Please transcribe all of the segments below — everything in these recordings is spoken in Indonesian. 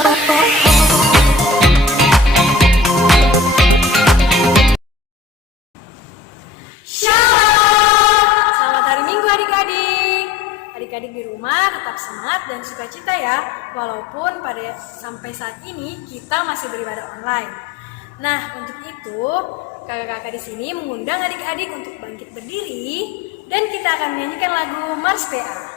Selamat hari Minggu adik-adik. Adik-adik di rumah tetap semangat dan sukacita ya, walaupun sampai saat ini kita masih beribadah online. Nah, untuk itu kakak-kakak di sini mengundang adik-adik untuk bangkit berdiri dan kita akan menyanyikan lagu Mars PA.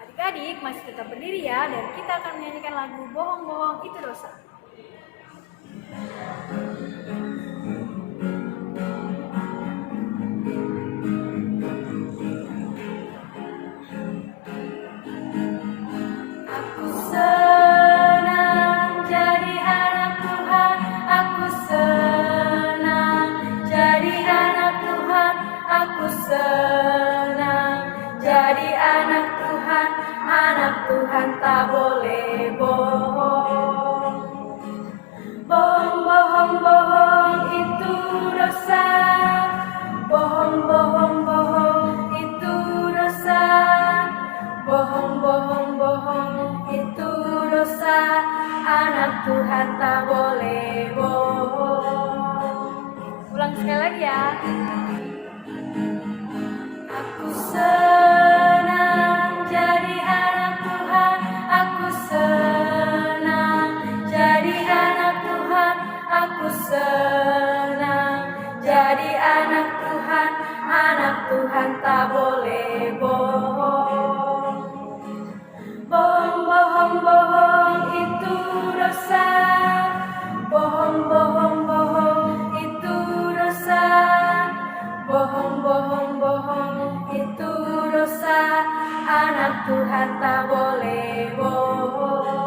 Adik-adik masih tetap berdiri ya, dan kita akan menyanyikan lagu Bohong-Bohong Itu Dosa. Aku senang jadi anak Tuhan, aku senang jadi anak Tuhan, aku senang jadi anak Tuhan. Anak Tuhan tak boleh bohong. Bohong, bohong, bohong itu dosa. Bohong, bohong, bohong itu dosa. Bohong, bohong, bohong itu dosa. Anak Tuhan tak boleh bohong. Ulang sekali lagi ya. Aku senang jadi anak Tuhan, aku senang jadi anak Tuhan, aku senang jadi anak Tuhan. Anak Tuhan tak boleh bohong. Bohong, bohong, bohong itu dosa. Bohong, bohong, bohong itu dosa. Bohong, bohong, bohong itu dosa. Anak Tuhan tak boleh bohong.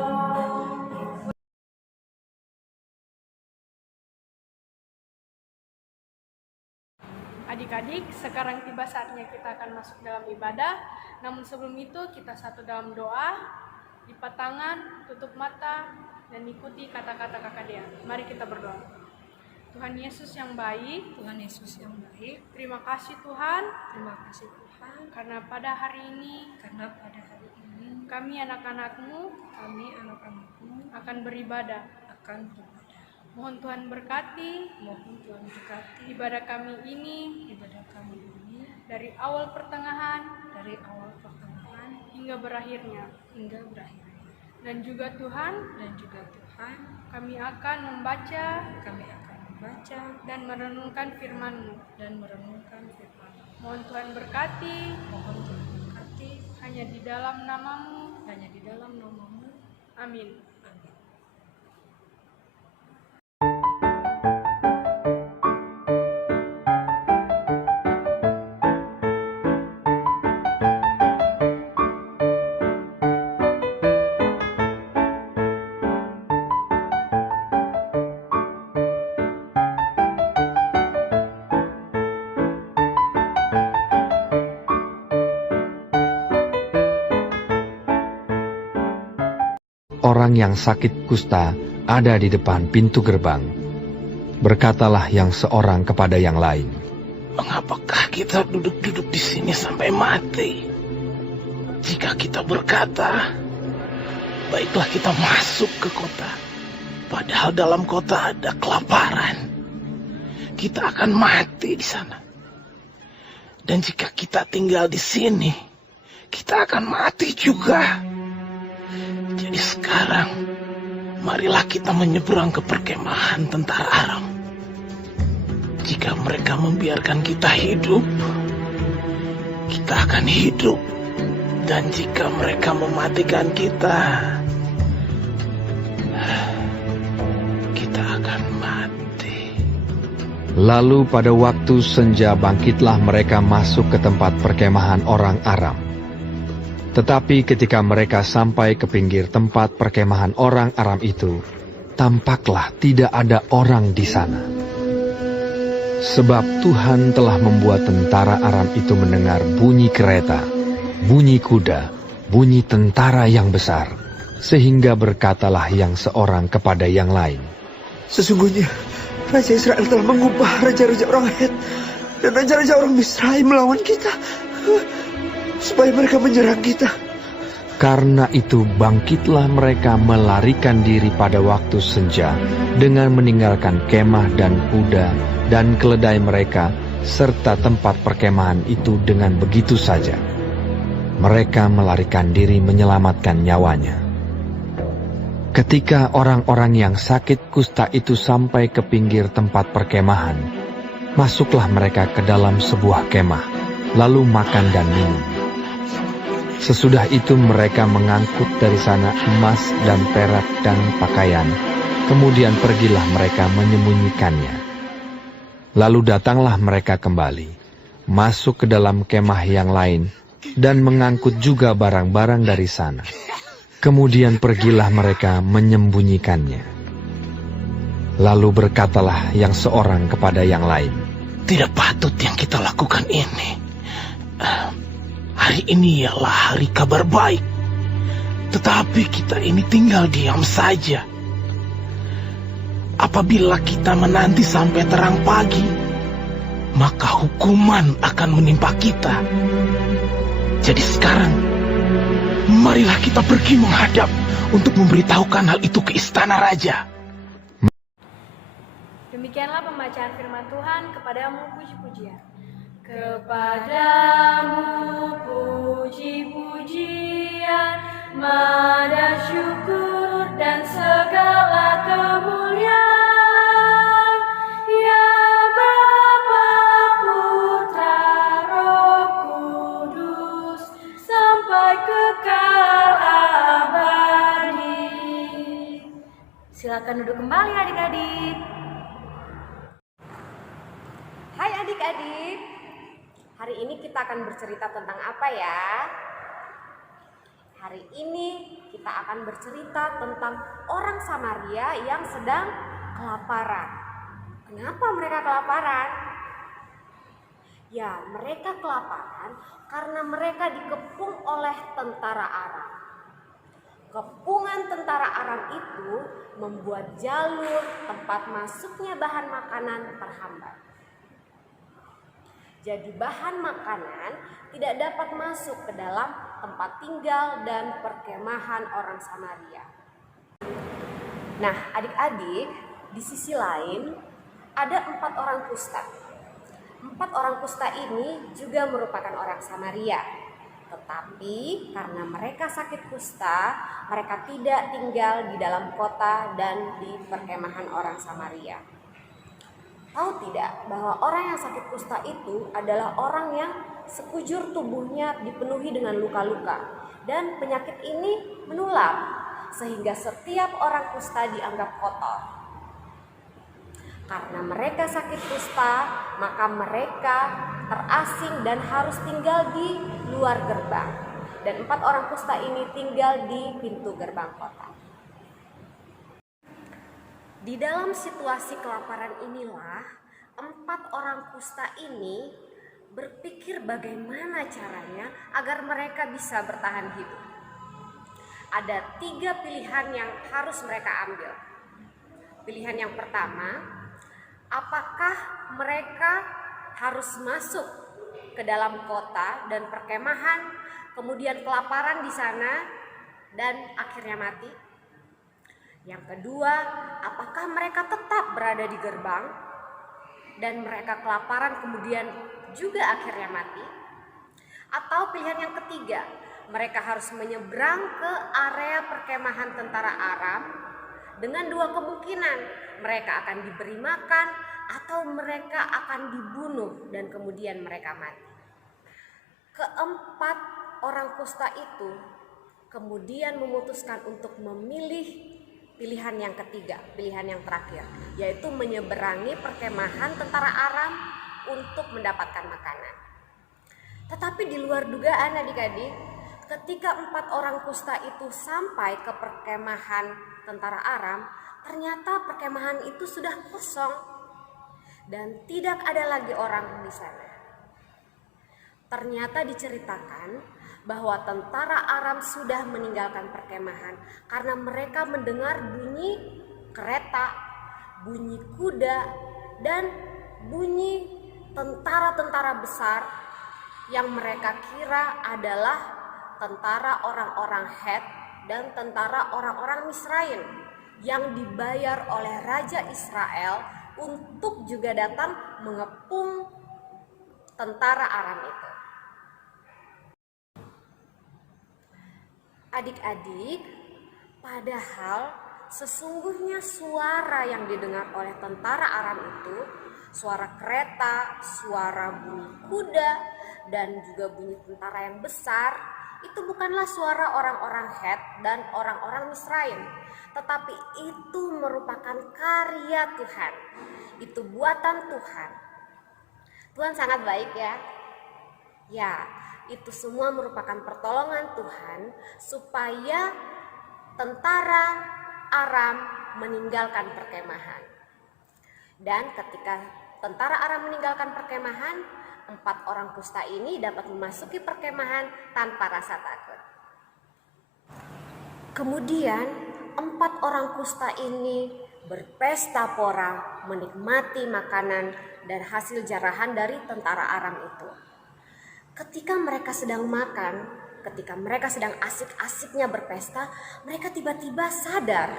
Adik-adik, sekarang tiba saatnya kita akan masuk dalam ibadah. Namun sebelum itu kita satu dalam doa. Lipat tangan, tutup mata, dan ikuti kata-kata kakak dia. Mari kita berdoa. Tuhan Yesus yang baik, Tuhan Yesus yang baik, terima kasih Tuhan, terima kasih Tuhan, karena pada hari ini kami anak-anak-Mu akan beribadah. Mohon Tuhan berkati ibadah kami ini dari awal pertengahan hingga berakhirnya. Dan juga Tuhan, kami akan membaca dan merenungkan firman-Mu. Mohon Tuhan berkati dalam namamu. hanya di dalam namamu. Amin. Orang yang sakit kusta ada di depan pintu gerbang. Berkatalah yang seorang kepada yang lain, "Mengapakah kita duduk-duduk di sini sampai mati? Jika kita berkata, baiklah kita masuk ke kota, padahal dalam kota ada kelaparan, kita akan mati di sana. Dan jika kita tinggal di sini, kita akan mati juga. Jadi sekarang, marilah kita menyeberang ke perkemahan tentara Aram. Jika mereka membiarkan kita hidup, kita akan hidup. Dan jika mereka mematikan kita, kita akan mati." Lalu pada waktu senja bangkitlah mereka masuk ke tempat perkemahan orang Aram. Tetapi ketika mereka sampai ke pinggir tempat perkemahan orang Aram itu, tampaklah tidak ada orang di sana. Sebab Tuhan telah membuat tentara Aram itu mendengar bunyi kereta, bunyi kuda, bunyi tentara yang besar, sehingga berkatalah yang seorang kepada yang lain, "Sesungguhnya Raja Israel telah mengubah raja-raja orang Het dan raja-raja orang Misraim melawan kita, supaya mereka menyerang kita." Karena itu bangkitlah mereka melarikan diri pada waktu senja dengan meninggalkan kemah dan kuda dan keledai mereka serta tempat perkemahan itu dengan begitu saja. Mereka melarikan diri menyelamatkan nyawanya. Ketika orang-orang yang sakit kusta itu sampai ke pinggir tempat perkemahan, masuklah mereka ke dalam sebuah kemah, lalu makan dan minum. Sesudah itu mereka mengangkut dari sana emas dan perak dan pakaian. Kemudian pergilah mereka menyembunyikannya. Lalu datanglah mereka kembali, masuk ke dalam kemah yang lain, dan mengangkut juga barang-barang dari sana. Kemudian pergilah mereka menyembunyikannya. Lalu berkatalah yang seorang kepada yang lain, "Tidak patut yang kita lakukan ini. Hari ini ialah hari kabar baik, tetapi kita ini tinggal diam saja. Apabila kita menanti sampai terang pagi, maka hukuman akan menimpa kita. Jadi sekarang, marilah kita pergi menghadap untuk memberitahukan hal itu ke istana raja." Demikianlah pembacaan firman Tuhan. Kepadamu puji-pujian. Kepadamu puji-pujian, mada syukur dan segala kemuliaan. Ya Bapa, Putra, Roh Kudus, sampai kekal abadi. Silakan duduk kembali adik-adik. Hai adik-adik, hari ini kita akan bercerita tentang apa ya? Hari ini kita akan bercerita tentang orang Samaria yang sedang kelaparan. Kenapa mereka kelaparan? Ya, mereka kelaparan karena mereka dikepung oleh tentara Aram. Kepungan tentara Aram itu membuat jalur tempat masuknya bahan makanan terhambat. Jadi bahan makanan tidak dapat masuk ke dalam tempat tinggal dan perkemahan orang Samaria. Nah, adik-adik, di sisi lain ada 4 orang kusta. 4 orang kusta ini juga merupakan orang Samaria. Tetapi karena mereka sakit kusta, mereka tidak tinggal di dalam kota dan di perkemahan orang Samaria. Tahu tidak bahwa orang yang sakit kusta itu adalah orang yang sekujur tubuhnya dipenuhi dengan luka-luka, dan penyakit ini menular sehingga setiap orang kusta dianggap kotor. Karena mereka sakit kusta, maka mereka terasing dan harus tinggal di luar gerbang. Dan 4 orang kusta ini tinggal di pintu gerbang kota. Di dalam situasi kelaparan inilah 4 orang kusta ini berpikir bagaimana caranya agar mereka bisa bertahan hidup. Ada 3 pilihan yang harus mereka ambil. Pilihan yang pertama, apakah mereka harus masuk ke dalam kota dan perkemahan, kemudian kelaparan di sana dan akhirnya mati? Yang kedua, apakah mereka tetap berada di gerbang dan mereka kelaparan kemudian juga akhirnya mati? Atau pilihan yang ketiga, mereka harus menyeberang ke area perkemahan tentara Aram dengan 2 kemungkinan, mereka akan diberi makan atau mereka akan dibunuh dan kemudian mereka mati. Keempat orang kusta itu kemudian memutuskan untuk memilih pilihan yang ketiga, pilihan yang terakhir, yaitu menyeberangi perkemahan tentara Aram untuk mendapatkan makanan. Tetapi di luar dugaan adik-adik, ketika 4 orang kusta itu sampai ke perkemahan tentara Aram, ternyata perkemahan itu sudah kosong dan tidak ada lagi orang di sana. Ternyata diceritakan bahwa tentara Aram sudah meninggalkan perkemahan karena mereka mendengar bunyi kereta, bunyi kuda, dan bunyi tentara-tentara besar yang mereka kira adalah tentara orang-orang Het dan tentara orang-orang Misraim yang dibayar oleh Raja Israel untuk juga datang mengepung tentara Aram itu. Adik-adik, padahal sesungguhnya suara yang didengar oleh tentara Aram itu, suara kereta, suara bunyi kuda, dan juga bunyi tentara yang besar, itu bukanlah suara orang-orang Het dan orang-orang Misraim, tetapi itu merupakan karya Tuhan. Itu buatan Tuhan. Tuhan sangat baik ya. Ya, itu semua merupakan pertolongan Tuhan supaya tentara Aram meninggalkan perkemahan. Dan ketika tentara Aram meninggalkan perkemahan, 4 orang kusta ini dapat memasuki perkemahan tanpa rasa takut. Kemudian 4 orang kusta ini berpesta pora menikmati makanan dan hasil jarahan dari tentara Aram itu. Ketika mereka sedang makan, ketika mereka sedang asik-asiknya berpesta, mereka tiba-tiba sadar.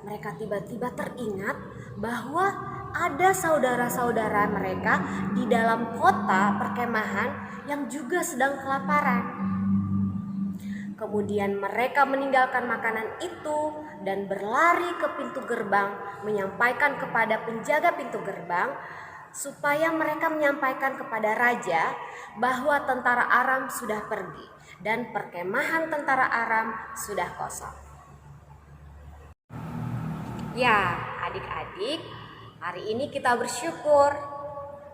Mereka tiba-tiba teringat bahwa ada saudara-saudara mereka di dalam kota perkemahan yang juga sedang kelaparan. Kemudian mereka meninggalkan makanan itu dan berlari ke pintu gerbang, menyampaikan kepada penjaga pintu gerbang supaya mereka menyampaikan kepada raja bahwa tentara Aram sudah pergi dan perkemahan tentara Aram sudah kosong. Ya, adik-adik, hari ini kita bersyukur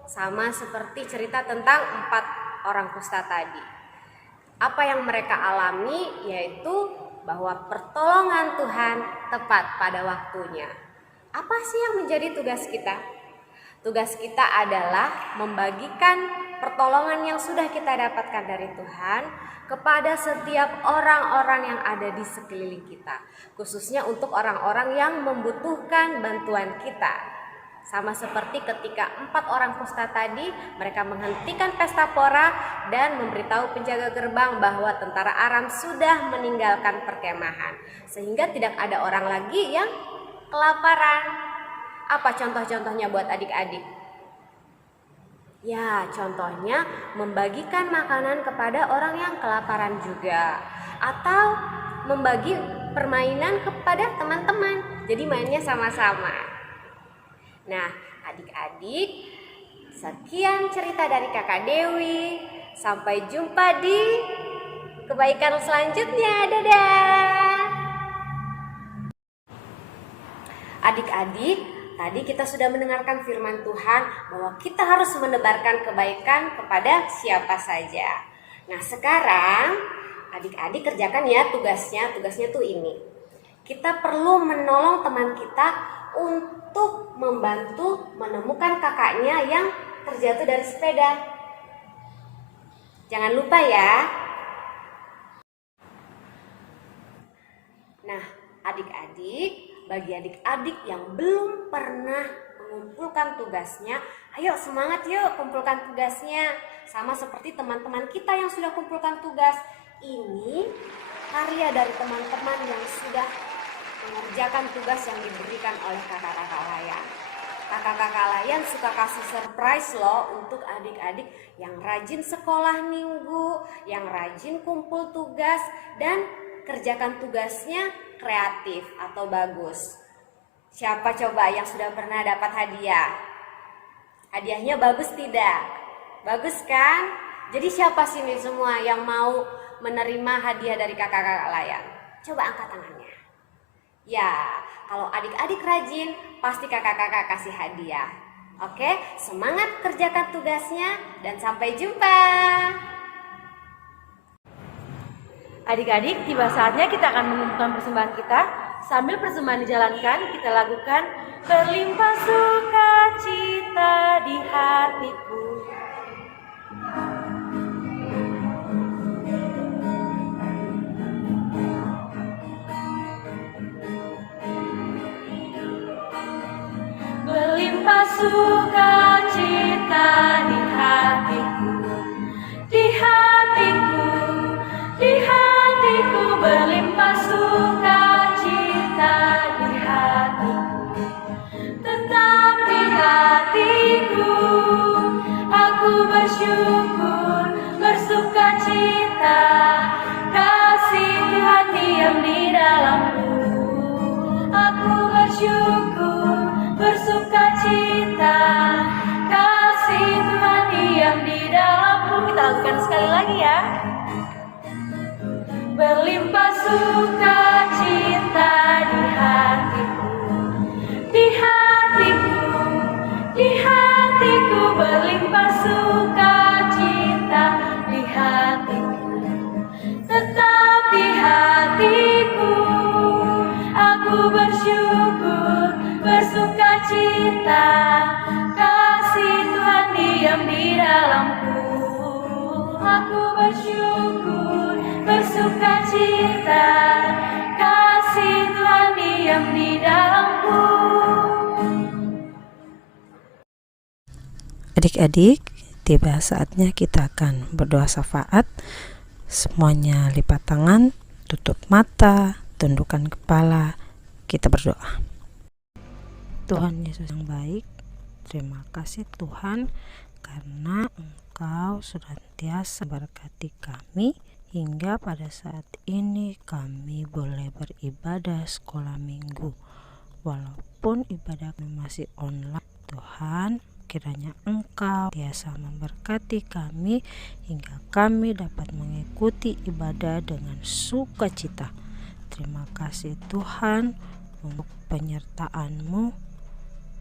sama seperti cerita tentang 4 orang kusta tadi. Apa yang mereka alami yaitu bahwa pertolongan Tuhan tepat pada waktunya. Apa sih yang menjadi tugas kita? Tugas kita adalah membagikan pertolongan yang sudah kita dapatkan dari Tuhan kepada setiap orang-orang yang ada di sekeliling kita, khususnya untuk orang-orang yang membutuhkan bantuan kita. Sama seperti ketika 4 orang kusta tadi, mereka menghentikan pesta pora dan memberitahu penjaga gerbang bahwa tentara Aram sudah meninggalkan perkemahan, sehingga tidak ada orang lagi yang kelaparan. Apa contoh-contohnya buat adik-adik? Ya, contohnya membagikan makanan kepada orang yang kelaparan juga, atau membagi permainan kepada teman-teman, jadi mainnya sama-sama. Nah, adik-adik, sekian cerita dari Kakak Dewi. Sampai jumpa di kebaikan selanjutnya. Dadah. Adik-adik, tadi kita sudah mendengarkan firman Tuhan bahwa kita harus menebarkan kebaikan kepada siapa saja. Nah, sekarang adik-adik kerjakan ya tugasnya. Tugasnya tuh ini. Kita perlu menolong teman kita untuk membantu menemukan kakaknya yang terjatuh dari sepeda. Jangan lupa ya. Nah, adik-adik, bagi adik-adik yang belum pernah mengumpulkan tugasnya, ayo semangat yuk kumpulkan tugasnya. Sama seperti teman-teman kita yang sudah kumpulkan tugas. Ini karya dari teman-teman yang sudah mengerjakan tugas yang diberikan oleh kakak-kakak layan. Kakak-kakak layan suka kasih surprise loh untuk adik-adik yang rajin sekolah minggu, yang rajin kumpul tugas, dan kerjakan tugasnya kreatif atau bagus. Siapa coba yang sudah pernah dapat hadiah? Hadiahnya bagus tidak? Bagus kan? Jadi siapa sini semua yang mau menerima hadiah dari kakak-kakak layan? Coba angkat tangannya. Ya, kalau adik-adik rajin, pasti kakak-kakak kasih hadiah. Oke, semangat kerjakan tugasnya dan sampai jumpa. Adik-adik, tiba saatnya kita akan menentukan persembahan kita. Sambil persembahan dijalankan, kita lakukan berlimpah sukacita di hatiku. Berlimpah sukacita di hatiku, di hatiku, di hatiku. Berlimpah sukacita di hatiku, tetapi hatiku aku bersyukur, bersukacita, kasih Tuhan diam di dalamku. Aku bersyukur, bersukacita, kasih Tuhan diam di dalamku. Kita lakukan sekali lagi ya. Berlimpah sukacita di hatiku, di hatiku, di hatiku. Berlimpah sukacita di hatiku, tetapi hatiku aku bersyukur, bersukacita, kasih Tuhan diam di dalamku. Aku bersyukur, bersukacita, kasih Tuhan diam di dalamku. Adik-adik, tiba saatnya kita akan berdoa syafaat. Semuanya lipat tangan, tutup mata, tundukkan kepala, kita berdoa. Tuhan Yesus yang baik, terima kasih Tuhan karena Engkau senantiasa berkati kami hingga pada saat ini kami boleh beribadah sekolah minggu. Walaupun ibadah kami masih online, Tuhan kiranya Engkau biasa memberkati kami hingga kami dapat mengikuti ibadah dengan sukacita. Terima kasih Tuhan untuk penyertaan-Mu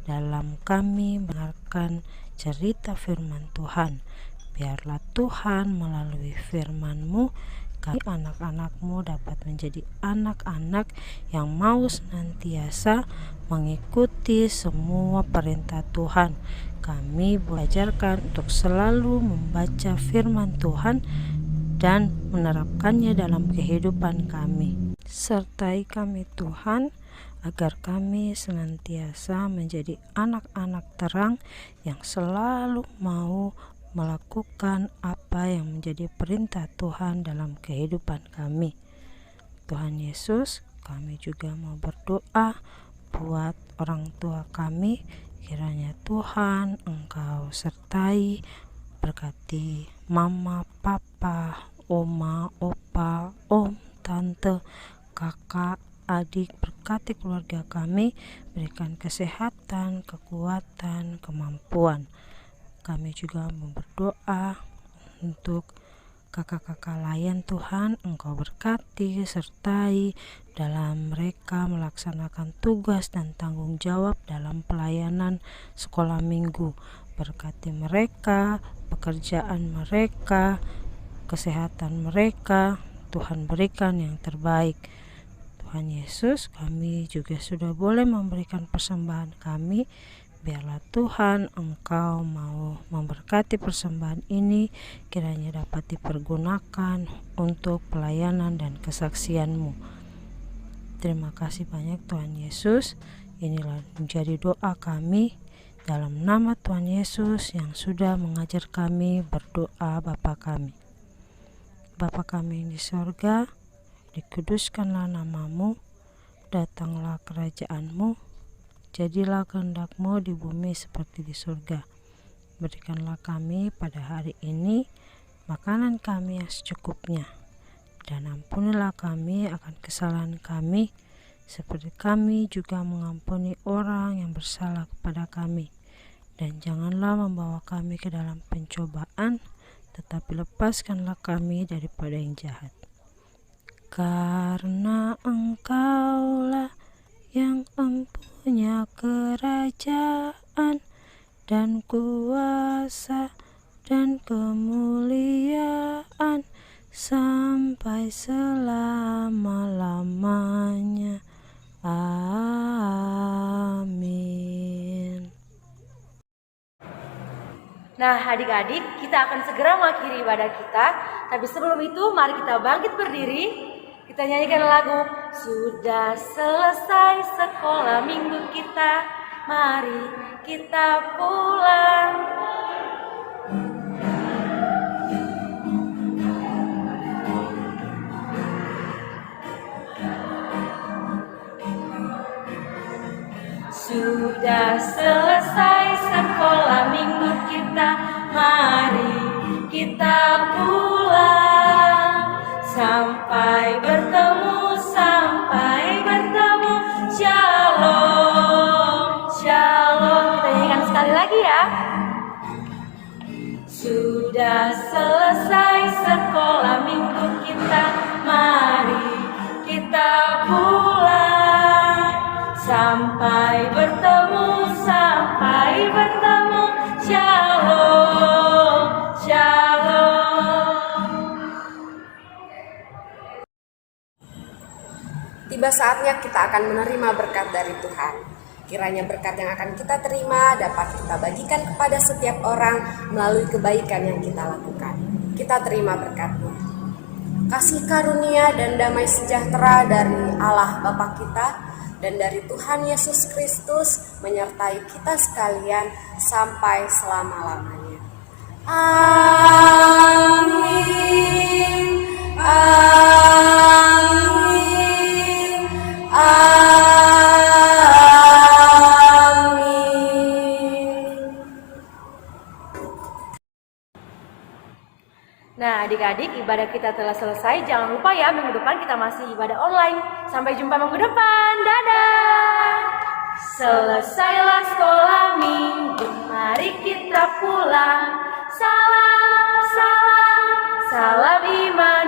dalam kami mendengarkan cerita firman Tuhan. Biarlah Tuhan melalui firman-Mu kami anak-anak-Mu dapat menjadi anak-anak yang mau senantiasa mengikuti semua perintah Tuhan. Kami belajarkan untuk selalu membaca firman Tuhan dan menerapkannya dalam kehidupan kami. Sertai kami Tuhan, agar kami senantiasa menjadi anak-anak terang yang selalu mau melakukan apa yang menjadi perintah Tuhan dalam kehidupan kami. Tuhan Yesus, kami juga mau berdoa buat orang tua kami. Kiranya Tuhan Engkau sertai, berkati mama, papa, oma, opa, om, tante, kakak, adik, berkati keluarga kami, berikan kesehatan, kekuatan, kemampuan. Kami juga berdoa untuk kakak-kakak layan Tuhan, Engkau berkati, sertai dalam mereka melaksanakan tugas dan tanggung jawab dalam pelayanan sekolah minggu. Berkati mereka, pekerjaan mereka, kesehatan mereka, Tuhan berikan yang terbaik. Tuhan Yesus, kami juga sudah boleh memberikan persembahan kami. Biarlah Tuhan Engkau mau memberkati persembahan ini, kiranya dapat dipergunakan untuk pelayanan dan kesaksian-Mu. Terima kasih banyak Tuhan Yesus. Inilah menjadi doa kami dalam nama Tuhan Yesus yang sudah mengajar kami berdoa Bapa kami. Bapa kami yang di sorga, dikuduskanlah nama-Mu, datanglah kerajaan-Mu, jadilah kehendak-Mu di bumi seperti di surga. Berikanlah kami pada hari ini makanan kami yang secukupnya, dan ampunilah kami akan kesalahan kami, seperti kami juga mengampuni orang yang bersalah kepada kami. Dan janganlah membawa kami ke dalam pencobaan, tetapi lepaskanlah kami daripada yang jahat. Karena Engkaulah yang punya kerajaan dan kuasa dan kemuliaan sampai selama-lamanya. Amin. Nah, adik-adik, kita akan segera mengakhiri ibadah kita. Tapi sebelum itu, mari kita bangkit berdiri. Kita nyanyikan lagu Sudah Selesai Sekolah Minggu Kita, mari kita pulang. Sudah selesai sekolah minggu kita, mari kita pulang. Sampai bertemu, shalom, shalom. Kita nyanyikan sekali lagi ya. Sudah selesai sekolah minggu kita, mari kita pulang. Sampai bertemu, shalom, shalom. Tiba saatnya kita akan menerima berkat dari Tuhan. Kiranya berkat yang akan kita terima dapat kita bagikan kepada setiap orang melalui kebaikan yang kita lakukan. Kita terima berkatnya. Kasih karunia dan damai sejahtera dari Allah Bapa kita dan dari Tuhan Yesus Kristus menyertai kita sekalian sampai selama-lamanya. Amin. Amin. Amin. Nah, adik-adik, ibadah kita telah selesai. Jangan lupa ya, minggu depan kita masih ibadah online. Sampai jumpa minggu depan. Dadah. Selesailah sekolah minggu, mari kita pulang. Salam, salam, salam iman.